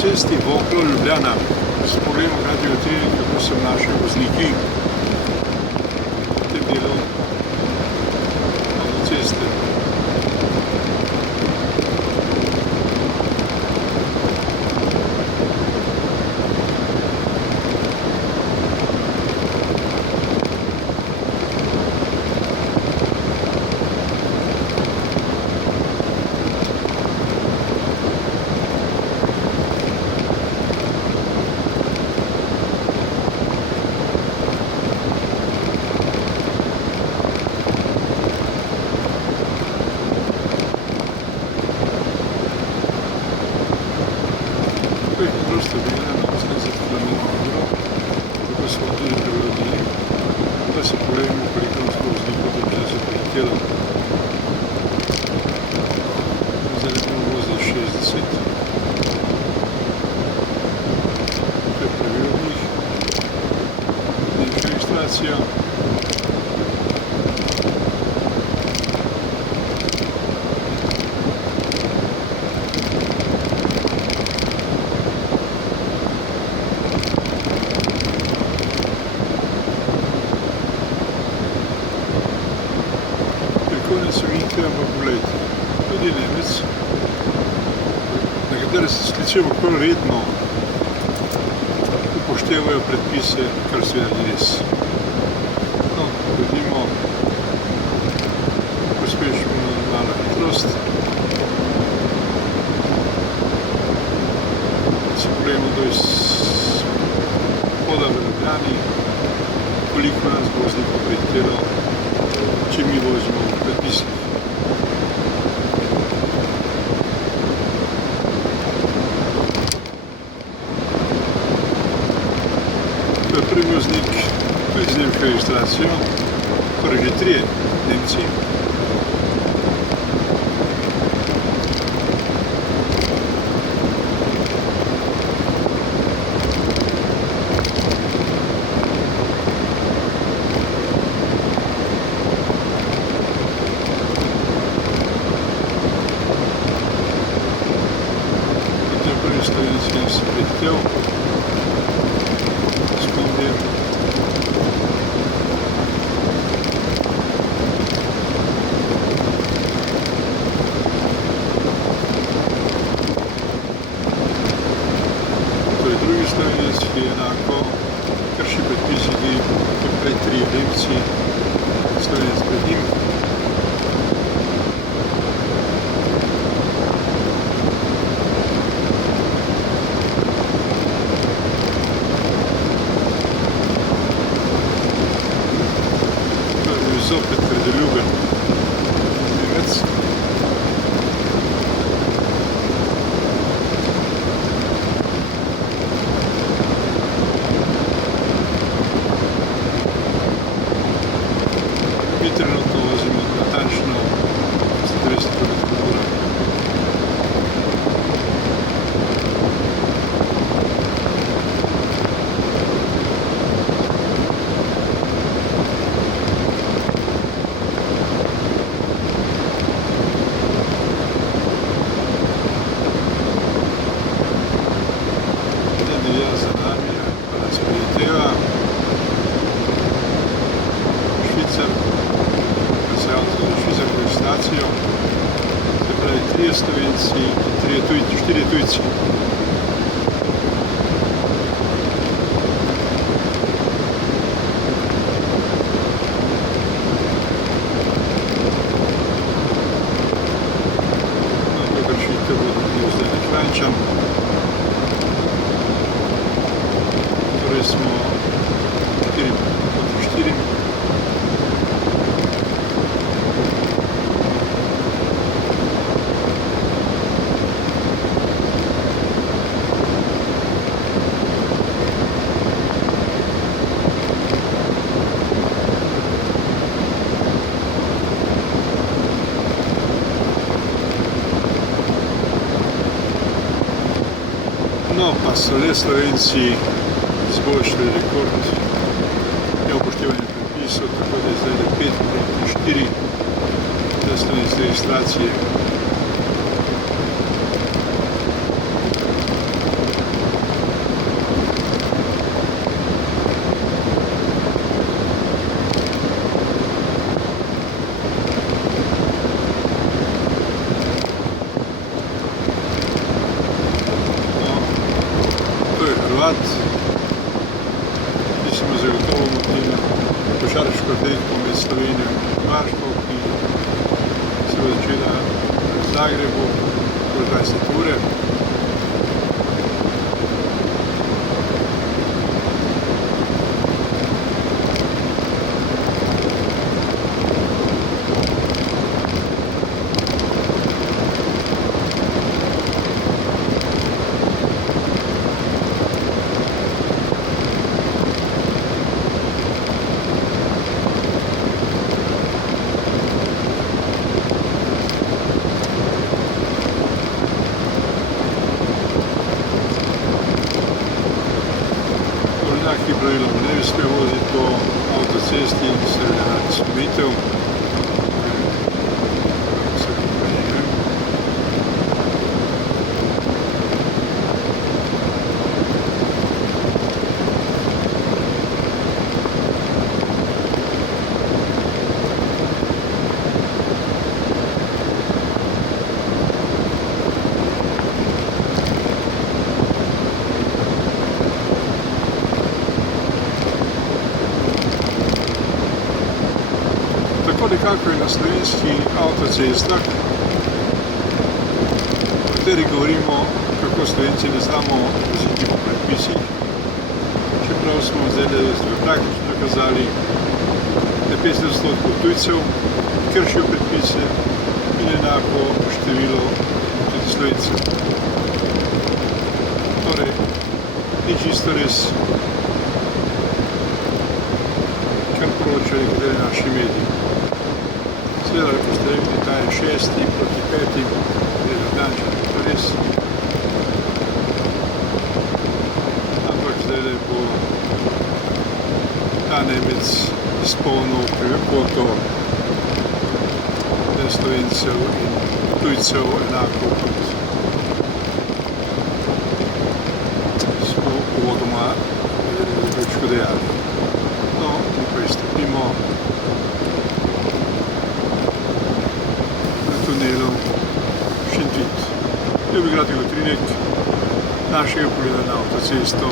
avtocesti Voklo Ljubljana. S problemom Radio 3, kako se obnašajo vozniki v tem delu avtoceste. Hitrost je bila na 80 km/h, tako smo tudi prilagodili, da se pogledamo, koliko voznikov bi bilo zapretelo. Zdaj bomo vozili 60. To je pravilnih. Nemška registracija. Konec vinka v Boleti. Tudi Nemec, na katere se sklicujemo prav redno, upoštevajo predpise, kar seveda ni res. No, vidimo, pospešimo normalno hitrost. Se pogledamo do izhoda v Ljubljani, koliko nas voznikov prehitelo, če mi vozimo v predpisih. To je prvi voznik tudi z nemško registracijo, torej že 3 Nemci. Slovenci se prihtel s kombijem. To je drugi Slovenec, ki je enako krši predpisi, ki prej 3 Nemci, Slovenec pred njim. Zopet predoljuben Nemec. Mi trenutno vozimo natančno 130 km/h. Za nami nas prehiteva Švicar, predstavljamo za švicarsko registracijo, se pravi 3 Slovenci in 4 tujci. No, kakor švita bodo zdaj na Kranjčan. Torej smo 4 proti 4. No, pa so le Slovenci izboljšali rekord neupoštevanja predpisov, tako da je zdaj 5 proti 4 za slovenske registracije. nadaljevati. Mi smo zagotovo motili košarkarsko tekmo med Slovenijo in Hrvaško, ki se bo začela v Zagrebu okoli 20 ure. Ki praviloma ne bi smel voziti po avtocesti in seveda smitev, se pomeni. Tako nekako je na slovenskih avtocestah, o kateri govorimo, kako Slovenci ne znamo voziti po predpisih, čeprav smo zdaj praktično dokazali, da 50% tujcev kršijo predpise in enako število tudi Slovencev. Torej, ni čisto res, kar poročajo nekateri naši mediji. Seveda, ko ste rekli, ta je 6 proti 5, je Ljubljančan, to res. Ampak zdaj bo ta Nemec izpolnil kvoto Slovencev in tujcev enako, kot smo uvodoma večko dejali. No, mi pa izstopimo tunelom Šentvid. Ljubi grad Gotrinek, našega pogleda na avtocesto.